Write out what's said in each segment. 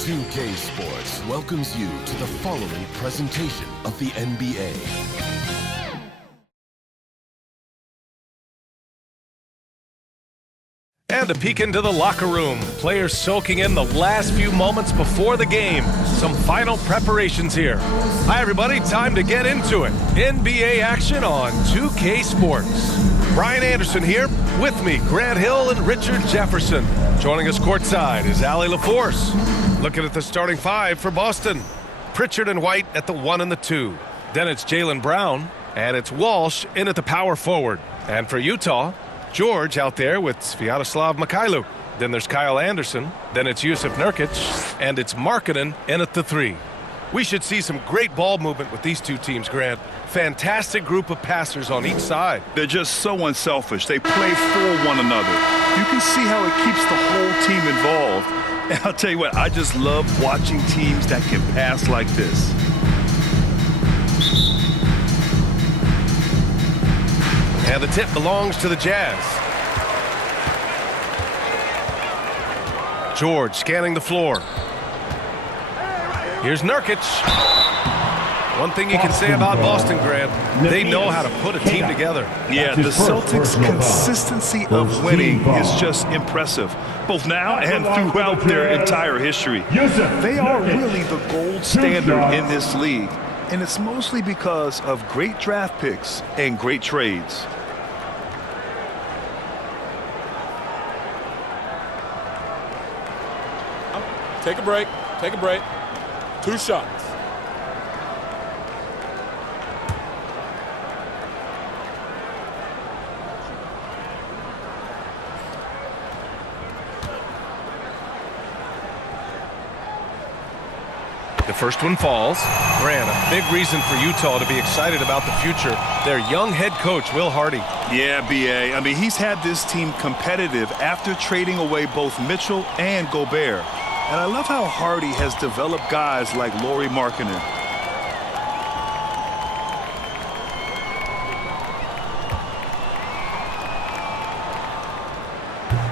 2K Sports welcomes you to the following presentation of the NBA. And a peek into the locker room. Players soaking in the last few moments before the game. Some final preparations here. Hi, everybody. Time to get into it. NBA action on 2K Sports. Brian Anderson here. With me, Grant Hill and Richard Jefferson. Joining us courtside is Allie LaForce. Looking at the starting five for Boston. Pritchard and White at the 1 and the 2. Then it's Jaylen Brown. And it's Walsh in at the power forward. And for Utah, George out there with Sviatoslav Mikhailuk. Then there's Kyle Anderson. Then it's Jusuf Nurkic. And it's Markkanen in at the 3. We should see some great ball movement with these two teams, Grant. Fantastic group of passers on each side. They're just so unselfish. They play for one another. You can see how it keeps the whole team involved. And I'll tell you what, I just love watching teams that can pass like this. And the tip belongs to the Jazz. George scanning the floor. Here's Nurkic. One thing you can say about Boston, Grant, they know how to put a team together. Yeah, the Celtics' consistency of winning is just impressive, both now and throughout their entire history. They are really the gold standard in this league, and it's mostly because of great draft picks and great trades. Take a break. Take a break. 2 shots. The first one falls. Grant, a big reason for Utah to be excited about the future. Their young head coach, Will Hardy. Yeah, B.A. I mean, he's had this team competitive after trading away both Mitchell and Gobert. And I love how Hardy has developed guys like Lauri Markkanen.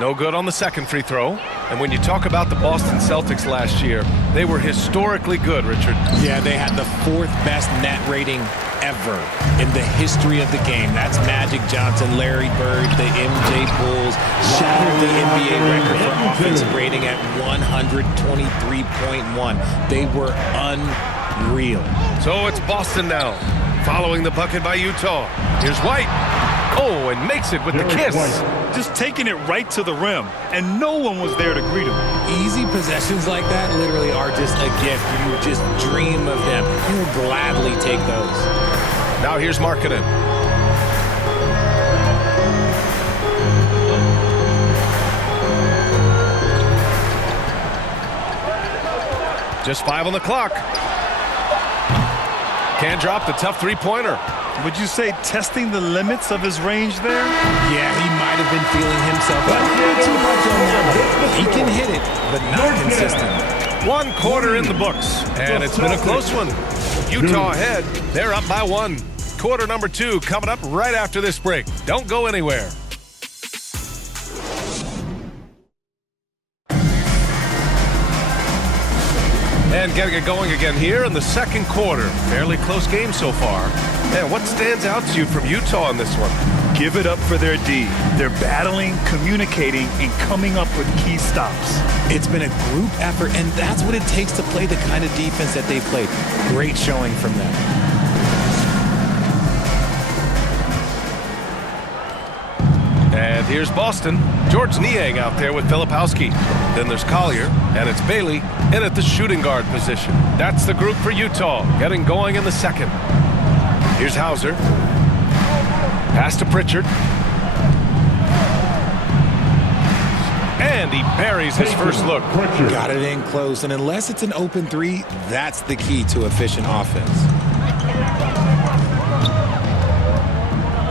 No good on the second free throw. And when you talk about the Boston Celtics last year, they were historically good, Richard. Yeah, they had the 4th best net rating ever in the history of the game. That's Magic Johnson, Larry Bird, the MJ Bulls, shattered the NBA record for offensive rating at 123.1. They were unreal. So it's Boston now, following the bucket by Utah. Here's White. Oh, and makes it with the kiss. Just taking it right to the rim, and no one was there to greet him. Easy possessions like that literally are just a gift. You just dream of them. You'll gladly take those. Now here's Markkanen. Just 5 on the clock. Can't drop the tough three-pointer. Would you say testing the limits of his range there? Yeah, he might have been feeling himself a little too much on that one. He can hit it, but not consistent. 1 quarter in the books, and it's been a close one. Utah ahead. They're up by 1. Quarter number 2 coming up right after this break. Don't go anywhere. And getting it going again here in the second quarter. Fairly close game so far. And what stands out to you from Utah in this one? Give it up for their D. They're battling, communicating, and coming up with key stops. It's been a group effort, and that's what it takes to play the kind of defense that they've played. Great showing from them. And here's Boston. George Niang out there with Filipowski. Then there's Collier, and it's Bailey in at the shooting guard position. That's the group for Utah, getting going in the second. Here's Hauser. Pass to Pritchard. And he buries his first look. Got it in close, and unless it's an open 3, that's the key to efficient offense.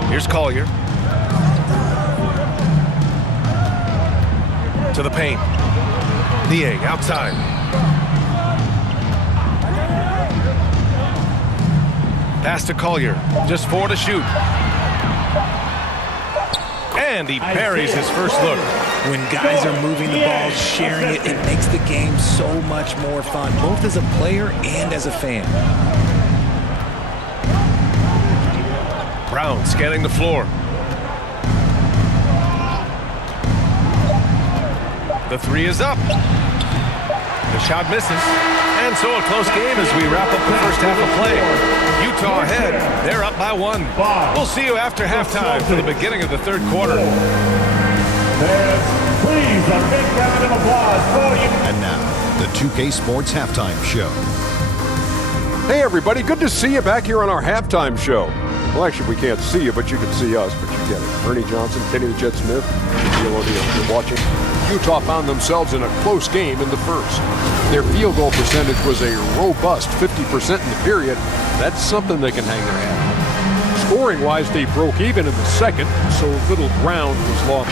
Here's Collier. To the paint. Niang outside. Pass to Collier. Just 4 to shoot. And he buries his first look. When guys are moving the ball, sharing it, it makes the game so much more fun, both as a player and as a fan. Brown scanning the floor. The three is up. The shot misses. And so a close game as we wrap up the first half of play. Utah ahead. They're up by 1. We'll see you after halftime for the beginning of the third quarter. Please, a big round of applause for you. And now, the 2K Sports Halftime Show. Hey, everybody. Good to see you back here on our halftime show. Well, actually, we can't see you, but you can see us, but you get it. Ernie Johnson, Kenny the Jet Smith, you're watching. Utah found themselves in a close game in the first. Their field goal percentage was a robust 50% in the period. That's something they can hang their hat on. Scoring-wise, they broke even in the second, so little ground was lost.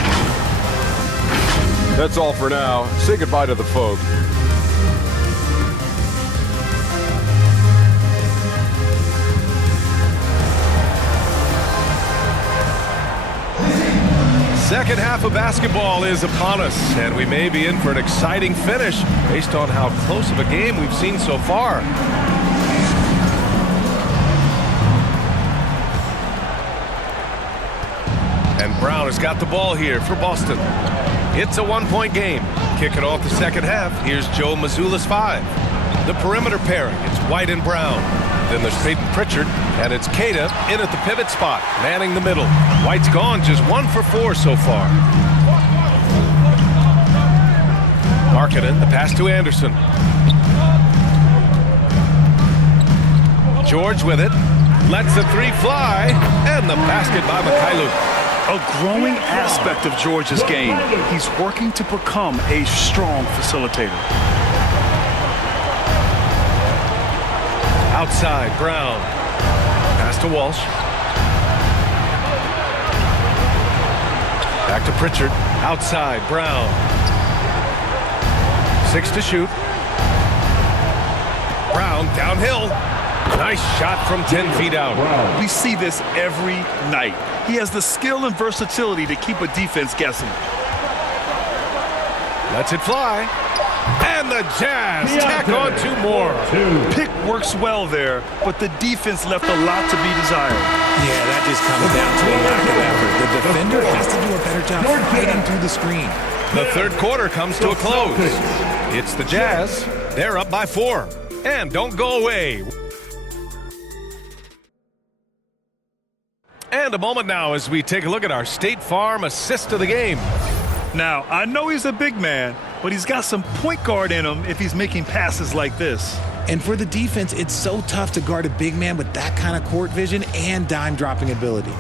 That's all for now. Say goodbye to the folks. Second half of basketball is upon us, and we may be in for an exciting finish based on how close of a game we've seen so far. And Brown has got the ball here for Boston. It's a one-point game. Kicking off the second half, here's Joe Mazzulla's 5. The perimeter pairing, it's White and Brown. Then there's Peyton Pritchard, and it's Cada in at the pivot spot, manning the middle. White's gone just 1 for 4 so far. Markkanen, the pass to Anderson. George with it, lets the three fly, and the basket by Mikhailu. A growing aspect of George's game. He's working to become a strong facilitator. Outside, Brown. Pass to Walsh. Back to Pritchard. Outside, Brown. 6 to shoot. Brown downhill. Nice shot from 10 feet out. We see this every night. He has the skill and versatility to keep a defense guessing. Lets it fly. And the Jazz tack on 2 more. Pick works well there, but the defense left a lot to be desired. Yeah, that just comes down to a lack of effort. The defender has to do a better job fighting through the screen. The third quarter comes to a close. It's the Jazz. They're up by 4. And don't go away. And a moment now as we take a look at our State Farm assist of the game. Now, I know he's a big man, but he's got some point guard in him if he's making passes like this. And for the defense, it's so tough to guard a big man with that kind of court vision and dime-dropping ability.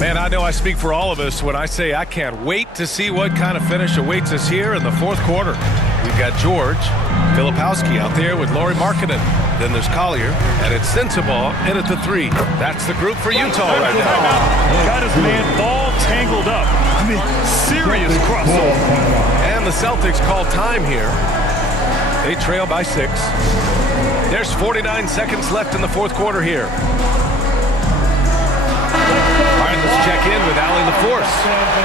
Man, I know I speak for all of us when I say I can't wait to see what kind of finish awaits us here in the fourth quarter. We've got George, Filipowski out there with Lauri Markkanen. Then there's Collier, and it's Sensabaugh in at the 3. That's the group for Utah right now. Got his man all tangled up. I mean, serious crossover. And the Celtics call time here. They trail by 6. There's 49 seconds left in the fourth quarter here. Let's check in with Allie LaForce.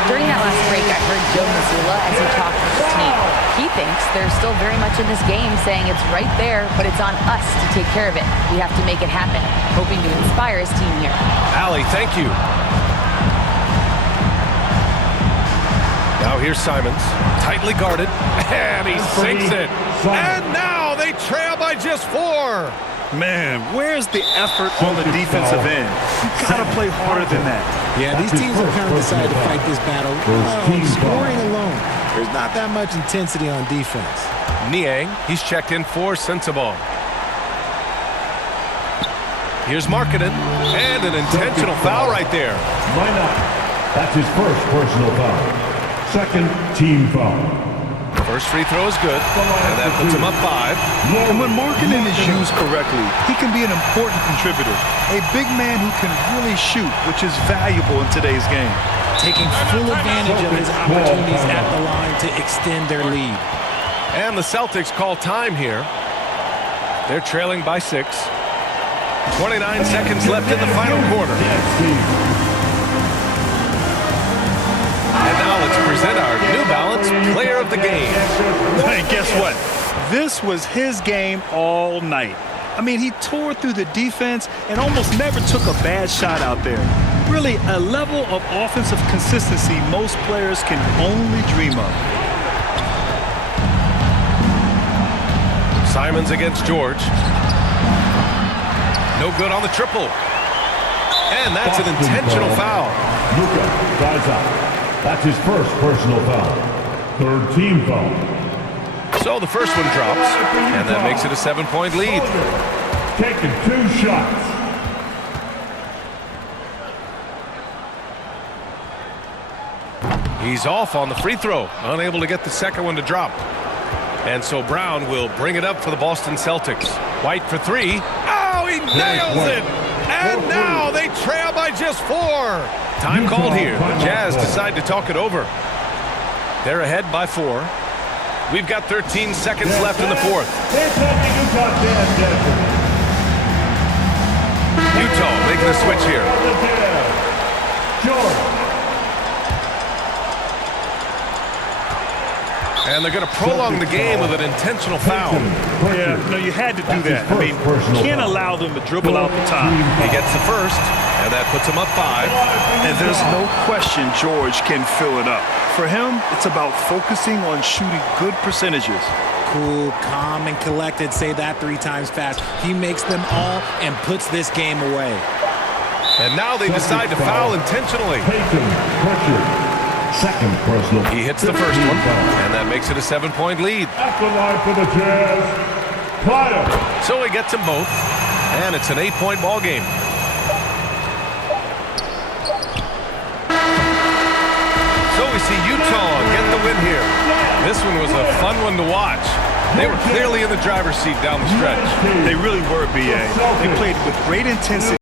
During that last break, I heard Joe Mazzulla as he talked to his team. He thinks they're still very much in this game, saying it's right there, but it's on us to take care of it. We have to make it happen, hoping to inspire his team here. Allie, thank you. Now here's Simons, tightly guarded, and he sinks it. And now they trail by just 4. Man, where's the effort on the defensive end? You gotta play harder than that. Yeah, these teams have kind of decided to fight this battle on scoring alone. There's not that much intensity on defense. Niang, he's checked in for Sensabaugh. Here's Markkanen, and an intentional foul right there. Why not? That's his first personal foul. Second team foul. First free throw is good, and that puts him up 5. And when Markkanen is used correctly, he can be an important contributor. A big man who can really shoot, which is valuable in today's game. Taking full advantage of his opportunities at the line to extend their lead. And the Celtics call time here. They're trailing by 6. 29 seconds left in the final quarter. And now let's present our New Balance Player of the Game. Hey, guess what? This was his game all night. I mean, he tore through the defense and almost never took a bad shot out there. Really, a level of offensive consistency most players can only dream of. Simons against George. No good on the triple. And that's an intentional foul. Luka drives out. That's his first personal foul. Third team foul. So the first one drops, and that makes it a 7-point lead. Taking 2 shots. He's off on the free throw, unable to get the second one to drop. And so Brown will bring it up for the Boston Celtics. White for 3. Oh, he nails it! And now they trail by just 4. Time called here. The Jazz decide to talk it over. They're ahead by 4. We've got 13 seconds left in the fourth. Utah making a switch here. And they're going to prolong the game with an intentional foul. Yeah, no, you had to do that. I mean, you can't allow them to dribble out the top. He gets the first, and that puts him up 5. And there's no question George can fill it up. For him, it's about focusing on shooting good percentages. Cool, calm, and collected. Say that 3 times fast. He makes them all and puts this game away. And now they decide to foul intentionally. Second personal. He hits the first one, and that makes it a 7-point lead. At the line for the Jazz, Pryor. So he gets them both, and it's an 8-point ball game. So we see Utah get the win here. This one was a fun one to watch. They were clearly in the driver's seat down the stretch. They really were, B.A. They played with great intensity.